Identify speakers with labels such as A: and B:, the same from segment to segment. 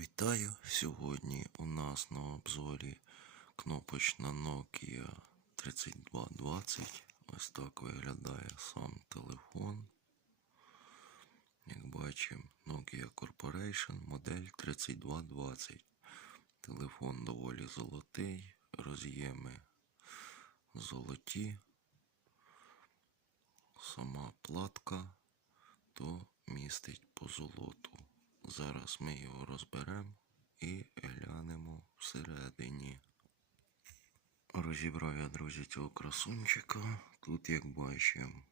A: Вітаю! Сьогодні у нас на обзорі кнопочна Nokia 3220. Ось так виглядає сам телефон. Як бачимо, Nokia Corporation модель 3220. Телефон доволі золотий, роз'єми золоті. Сама платка то містить по золоту. Зараз ми його розберемо і глянемо всередині. Розібрав я, друзі, цього красунчика. Тут, як бачимо,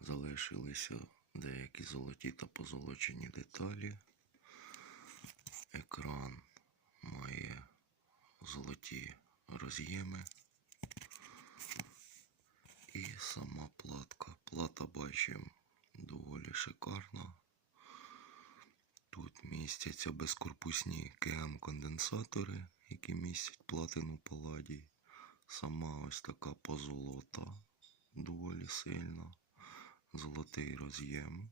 A: залишилися деякі золоті та позолочені деталі. Екран має золоті роз'єми. І сама платка. Плата бачимо доволі шикарна. Містяться безкорпусні КМ-конденсатори, які містять платину паладій. Сама ось така позолота доволі сильна. Золотий роз'єм.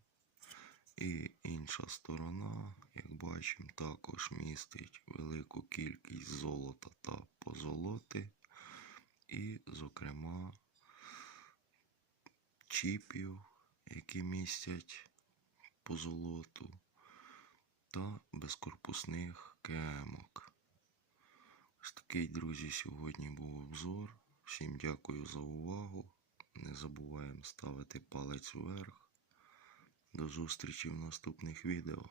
A: І інша сторона, як бачимо, також містить велику кількість золота та позолоти. І, зокрема, чіпів, які містять позолоту та безкорпусних кемок. Ось такий, друзі, сьогодні був обзор. Всім дякую за увагу. Не забуваємо ставити палець вверх. До зустрічі в наступних відео.